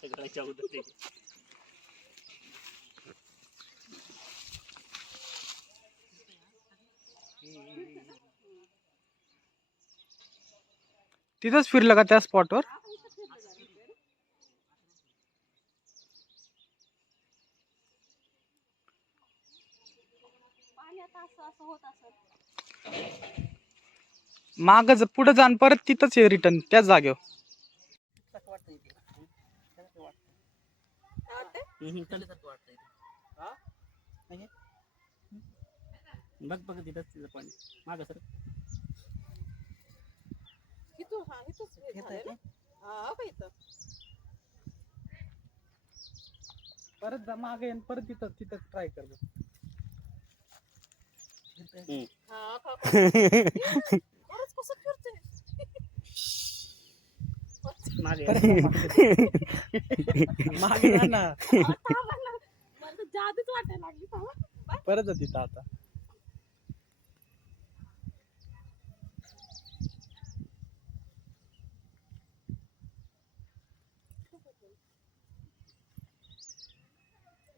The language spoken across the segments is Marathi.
सगळ्याच्या अगोदर तिथंच फिरलं का त्या स्पॉटवर? माग पुढे जाण परत तिथंच आहे रिटर्न त्याच जागेवर. बघ बघ तिथंच तिथं पाणी मागं सर परत मागे येऊन परत तिथं ट्राय कर. मागे मागे जा ना. जादूच वाटायला लागली परत जा तिथं आता.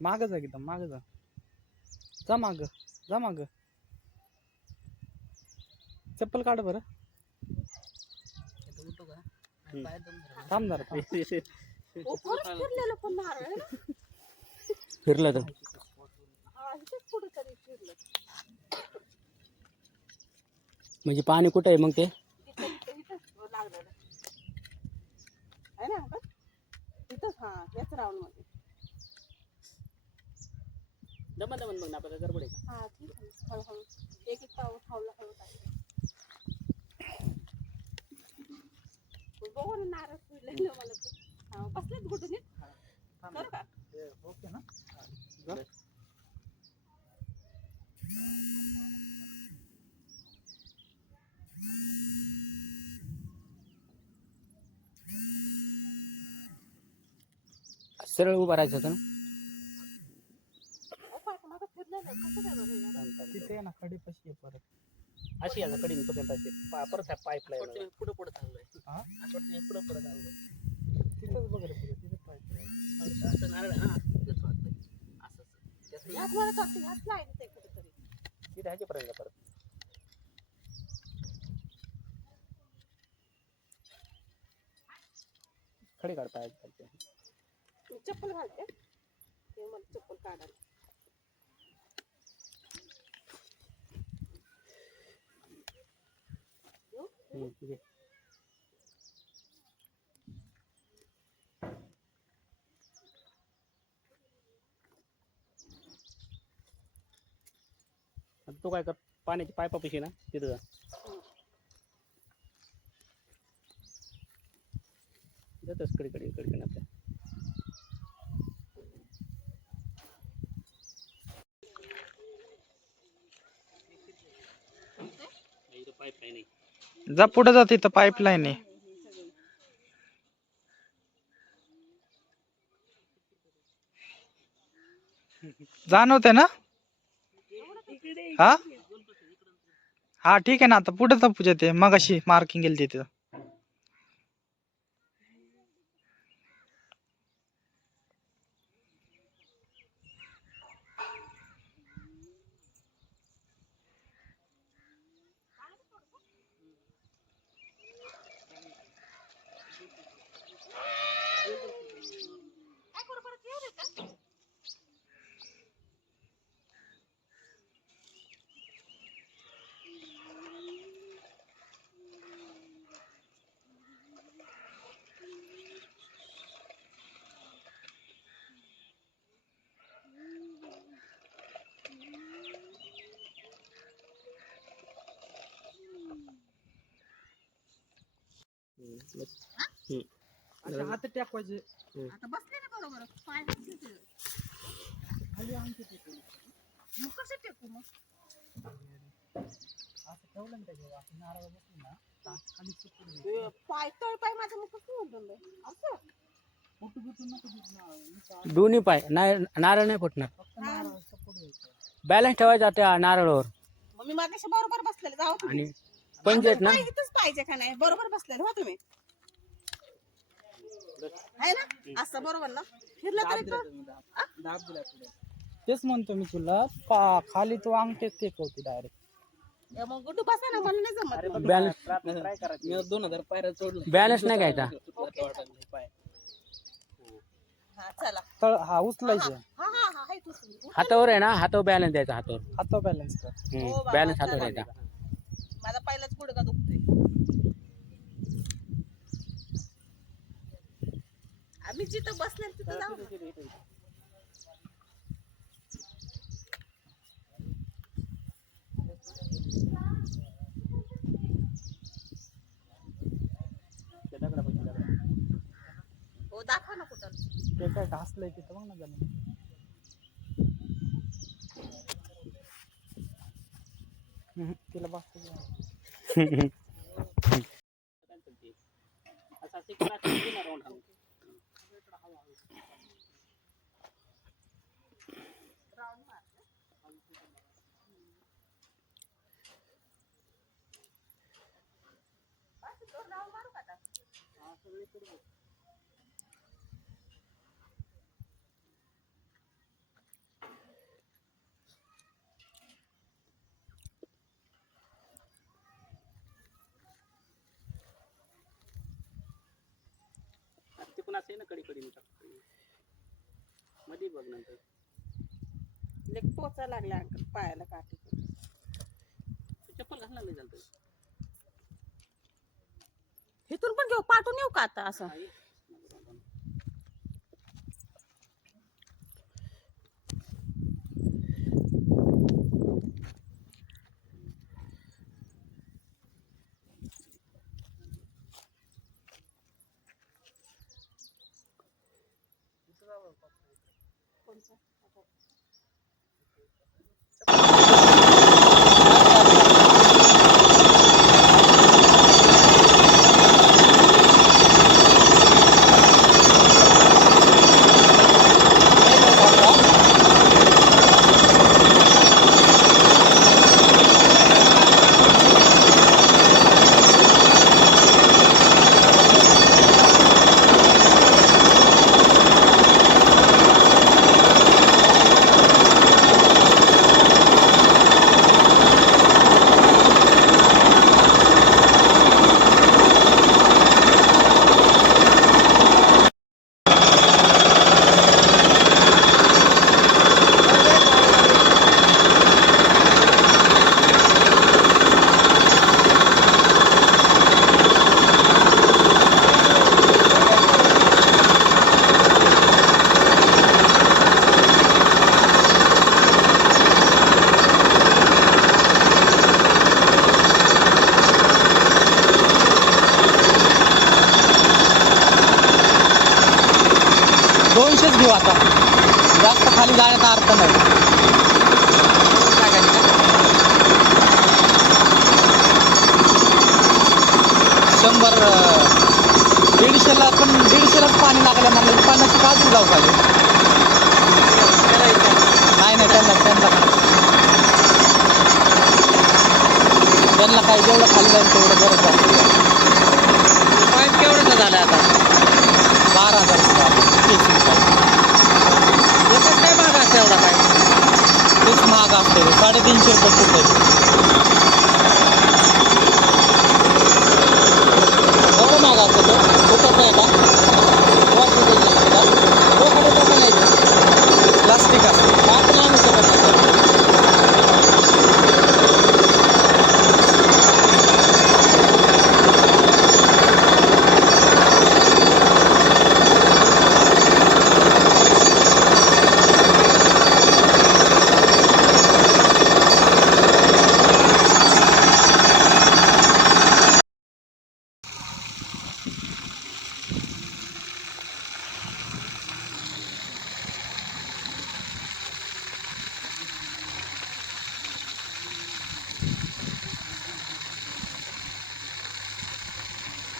माग जा एकदम माग जा. जा माग जा माग. चप्पल काढ बरं. थांब जरा थांब. फिरलं तर म्हणजे पाणी कुठं आहे मग ते? दमन दमन मग आपल्याला गडबड आहे. हळूहळू एक एक पाऊस हळूहळू बघून नारळ फुलले मला बसलेत घुटून करू का? ओके ना. सरळ उभा राहायचं होतं ना. तिथे ना खडी पशी परत अशी आता कडीन पर्यंत अशी परत पाईपलाईन पुढे पुढे चाललोय. पुढे पुढे चाललोय. तिथंच बघ रे पुढे तिथं पाईपलाईन. असं नारळ आहे ना असं वाटतंय असं तिथे ह्याच्यापर्यंत परत खडी काढता चप्पल घालते ते मला चप्पल काढायला. तू काय कर पाण्याची पायपा पिशी ना तिथं जा. जातच कडे आपल्या पाईपलाईन आहे. जा पुढे जा तिथं पाईपलाईन आहे. जाणवते ना. हा हा ठीक आहे ना. आता पुढे जा पूजा ते मग अशी मार्किंग केली तिथं. हात टाकवायचे. आता बसले ना बरोबर पाय बसले खाली आमचे मग कसं टेकू मग असं ठेवलं ना त्याच्यावर आपण नारळ बसली ना खाली चुकून पाय तळ पाय माझं मुख कसं होतं असं फोटो बिटू नको दोन्ही पाय नारळ नाही फुटणार. फक्त नारळ सपोर्ट घ्यायचं. बॅलन्स ठेवायचा त्या नारळावर. मग मी माझ्याशी बरोबर बसलेले जाऊ तुम्ही. आणि 5 आहेत ना इथंच पाहिजे का नाही बरोबर बसलेले हो तुम्ही. आहे ना असं बरोबर ना फिरलं दाब तरी दिला तो- तुम्ही, दाब. आ? दाब दिला पुढे. तेच म्हणतो मी तुला खाली तो अंगठे टेकवते डायरेक्ट. ए, मग गुड्डू बसा ना मला नाही जमत मग. बॅलन्स ट्राय करायचं. मी 2000 पायऱ्या चढलो. बॅलन्स नाही घ्यायचा. पाय. हा चला तळ हा उचलायचे. हा हा हा हाय तू सुरू. हातावर आहे ना, हातावर बॅलन्स द्यायचा, हातावर हाता बॅलन्स कर. हो बाबा, बॅलन्स हातावर चला. द्यायचा. माझा पहिलाच गुडघा दुखतोय आम्ही जिथं बसले तिथं जाऊ ना. हो दाखवा ना कुठं ते काय घासलंय तिथं बघ ना जमीन. तिला बघतो. असा तिकडे रात्री येणार राऊंड हाणून. मारू का आता? ते पण असं आहे ना कडी मध्ये बघ नंतर. लेक टोचा लागला अंकल पायाला काठी. तू चप्पल घालणार नाही झालं. इथून पण घेऊ पाठवून येऊ का आता असं घेऊ आता. जास्त खाली जाण्याचा अर्थ नाही. 100 150ला पण 150लाच पाणी लागलं म्हणलं 50 काजू जाऊ खाली. नाही त्यांना काय जेवढं खाली जाईल तेवढं गरज आहे. पाईप केवढं झालं आता? 12,000 एकच काय भाग असते एवढा पाईप? तेच महाग असते 350 रुपये फूट आहे. एवढं महाग असतं तो फुटत आहे का? प्लास्टिक असतं आपण आणू शकत नाही.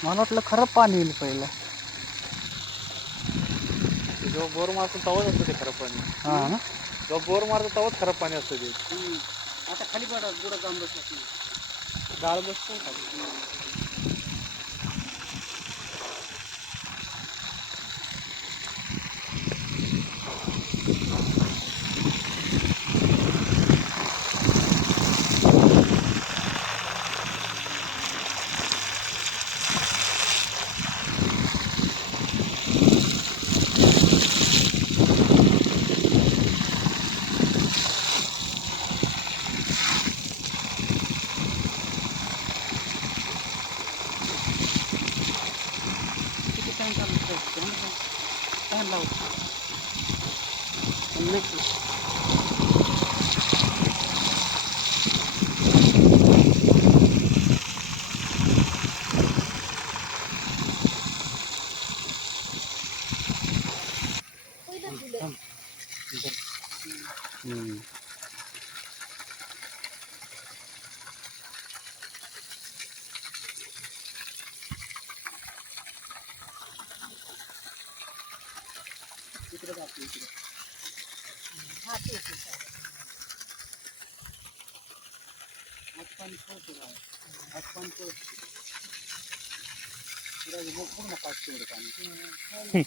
मला वाटलं खरं पाणी येईल पहिलं. जेव्हा बोर मारतो तेव्हाच असतं ते खरं पाणी. हा ना. जेव्हा बोर मारतो तेव्हाच खरं पाणी असतं ते. आता खाली पडा पुढं जाऊन बसला. गाळ बसतो खाली. फॅन लावतो नाही पहिलं दिलं. हम्म. इकडे जातो इकडे हा तेच आहे. आज पाणी पोहोचतो आज पाणी पोहोचतो पूर्ण पाच पाणी